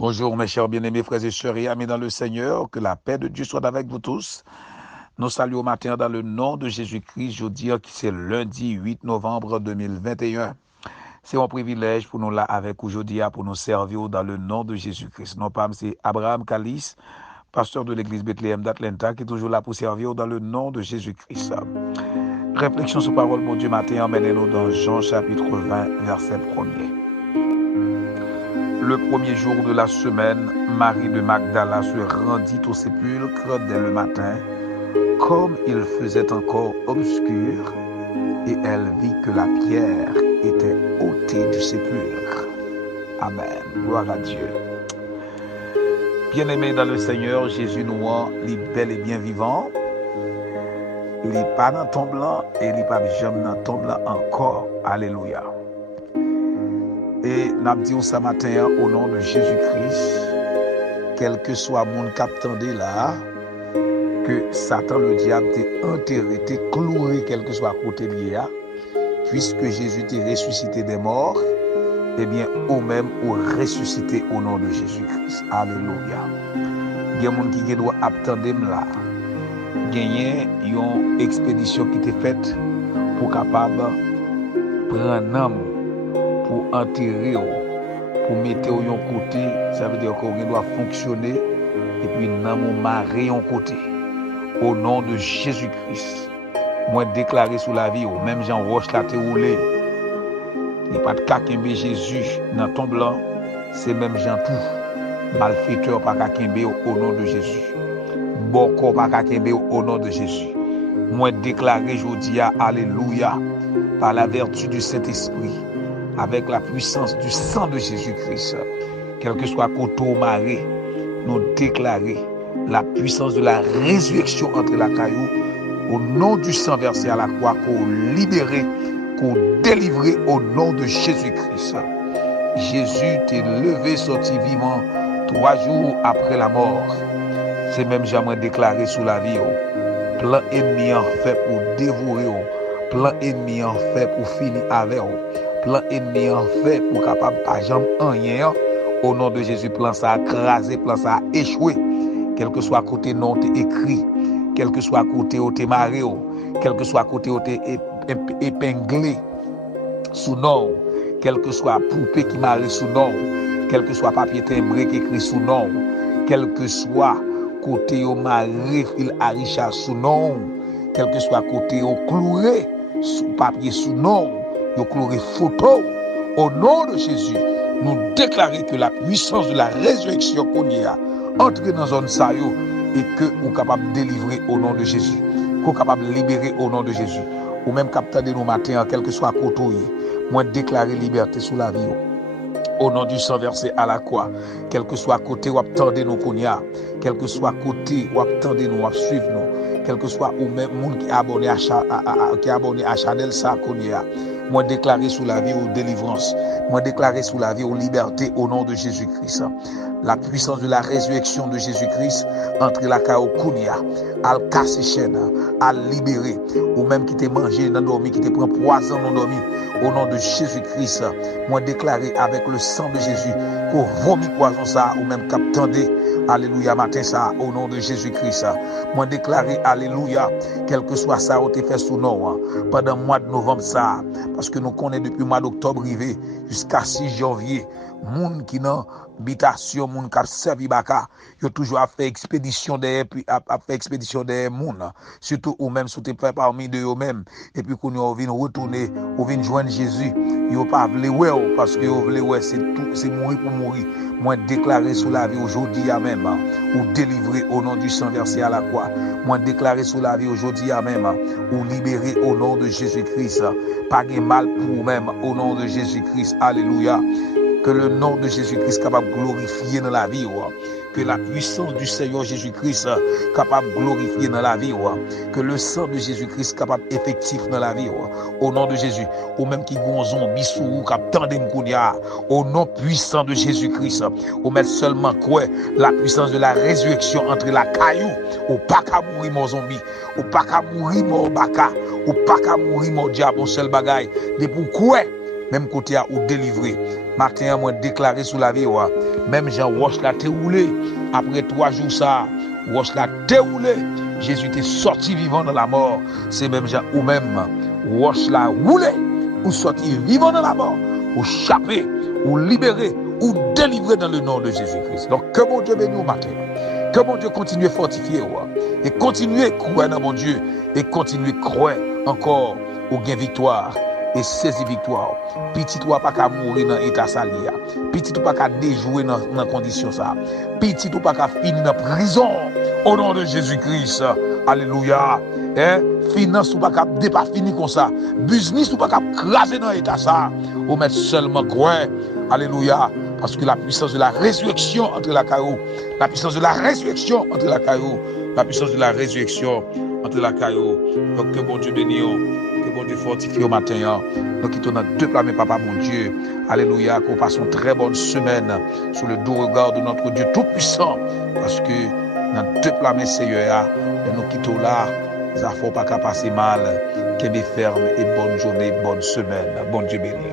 Bonjour mes chers bien-aimés frères et sœurs et amis dans le Seigneur, que la paix de Dieu soit avec vous tous. Nous saluons au matin dans le nom de Jésus-Christ, je dis que c'est lundi 8 novembre 2021. C'est un privilège pour nous là avec aujourd'hui pour nous servir dans le nom de Jésus-Christ. Non pas c'est Abraham Kalis, pasteur de l'église Bethléem d'Atlanta, qui est toujours là pour servir dans le nom de Jésus-Christ. Réflexion sur parole, mon Dieu, matin, emmenez-nous dans Jean chapitre 20, verset 1er. Le premier jour de la semaine, Marie de Magdala se rendit au sépulcre dès le matin, comme il faisait encore obscur, et elle vit que la pierre était ôtée du sépulcre. Amen. Gloire à Dieu. Bien-aimé dans le Seigneur, Jésus nous rend bel et bien vivant. Il n'est pas dans ton blanc et il n'est pas jamais dans ton blanc encore. Alléluia. Et nous disons ce matin au nom de Jésus-Christ, quel que soit mon captandé là, que Satan le diable t'est enterré, t'est cloué, quel que soit côté lié, puisque Jésus t'est ressuscité des morts, eh bien, ou même ou ressuscité au nom de Jésus-Christ. Alléluia. Il y a des gens qui doivent attendre là. Il y a une expédition qui était faite pour capable prendre un homme pour enterrer, pour mettre au côté, ça veut dire qu'on doit fonctionner et puis nous marrer en côté. Au nom de Jésus-Christ, moi déclaré sous la vie, même Jean Roche la te roulé, il n'y a pas de kakembe Jésus dans ton blanc, c'est même Jean tout, malfaiteur pas kakembe au nom de Jésus, bon corps pas kakembe au nom de Jésus. Moi déclaré aujourd'hui, alléluia, par la vertu du Saint-Esprit, avec la puissance du sang de Jésus-Christ, quel que soit côté marée, nous déclarer la puissance de la résurrection entre la caillou, au nom du sang versé à la croix, qu'on libéré, qu'on délivré au nom de Jésus-Christ. Jésus t'est levé, sorti vivant 3 jours après la mort. C'est même jamais déclaré sous la vie. Plein ennemi en fait pour dévorer, plein ennemi en fait pour finir avec. Plan ennemi en fait pour capable pas jamais rien au nom de Jésus, plan ça a crasé, plan ça a échoué, quel que soit côté non t'es écrit, quel que soit côté où t'es maré, quel que soit côté où t'es épinglé sous nom, quel que soit poupée qui marre sous nom, quel que soit papier timbré qui écrit sous nom, quel que soit côté où maré fil à Richard sous nom, quel que soit côté où cloué sous papier sous nom, nous clouer photo au nom de Jésus. Nous déclarer que la puissance de la résurrection qu'on y a entre dans zone ça et que nous capable de délivrer au nom de Jésus, qu'on capable de libérer au nom de Jésus, ou même capable de nous matin, quel que soit côté, moi déclarer liberté sous la vie. Au nom du sang versé à la croix, quel que soit côté ou attendez nous qu'on y a, quel que soit côté ou attendez nous, ou suivre nous, quel que soit ou même monde qui est abonné à Chanel ça qu'on y a. Moi déclarer sous la vie ou délivrance, moi déclarer sous la vie ou liberté au nom de Jésus-Christ. La puissance de la résurrection de Jésus-Christ entre la Kaokounia, al casser chaîne, à libérer, ou même qui t'est mangé dans dormi, qui te prend poison dans dormi, au nom de Jésus-Christ. Moi déclarer avec le sang de Jésus qu'on vomit poison ça, ou même qu'attendez, alléluia, matin ça, au nom de Jésus-Christ. Moi déclarer, alléluia, quel que soit ça, on te fait sous nom, pendant le mois de novembre ça, parce que nous connaissons depuis le mois d'octobre arrivé jusqu'à 6 janvier, moun qui n'ont habitation, moun qui a servi baka, yo toujours a fait expédition derrière, puis a fait expédition derrière moun, surtout ou même sous tes frères parmi de eux même, et puis qu'on yo vient retourner, ou vient joindre Jésus, yo pas vle ouais parce que yo vle ouais c'est tout, c'est mourir pour mourir. Moi déclarer sous la vie aujourd'hui à même, ou délivrer au nom du sang versé à la croix. Moi déclarer sous la vie aujourd'hui à même, ou libérer au nom de Jésus-Christ. Pas de mal pour même au nom de Jésus-Christ. Alléluia. Que le nom de Jésus-Christ capable de glorifier dans la vie. Que la puissance du Seigneur Jésus-Christ capable de glorifier dans la vie. Que le sang de Jésus-Christ capable effectif dans la vie. Au nom de Jésus. Ou même qui gon zombie sous ou cap tande m'kounia. Au nom puissant de Jésus-Christ. Ou mettre seulement quoi la puissance de la résurrection entre la caillou. Ou pas qu'à mourir mon zombie. Ou pas qu'à mourir mon baka. Ou pas qu'à mourir mon diable. Mon seul bagaille. De pourquoi même côté à ou délivré. Matin, moi déclaré sous la vie, même Jean Roche l'a roulé. Après 3 jours, ça, Roche l'a roulé. Jésus était sorti vivant dans la mort. C'est même Jean ou même Roche l'a roulé. Ou sorti vivant dans la mort. Ou chapé, ou libéré, ou délivré dans le nom de Jésus-Christ. Donc, que mon Dieu bénisse au matin. Que mon Dieu continue à fortifier. Et continue à croire dans mon Dieu. Et continue à croire encore au gain victoire. Et saisir victoire. Petit ou pas qu'à mourir dans l'état salia. Petit ou pas qu'à déjouer dans la condition ça. Petit ou pas qu'à finir dans la prison. Au nom de Jésus-Christ. Alléluia. Finance ou pas qu'à pas finir comme ça. Business ou pas qu'à craser dans l'état ça. Ou mettre seulement croire. Alléluia. Parce que la puissance de la résurrection entre la caillou. La puissance de la résurrection entre la caillou. La puissance de la résurrection entre la caillou. Donc que bon Dieu bénisse. Que bon Dieu fortifie au matin. Donc, qui tourne deux plats, mais papa, mon Dieu. Alléluia. Qu'on passe une très bonne semaine sous le doux regard de notre Dieu Tout-Puissant. Parce que dans deux plats, mais Seigneur, nous quittons là. Ça ne faut pas qu'à passer mal. Qu'elle est ferme et bonne journée, bonne semaine. Bon Dieu béni.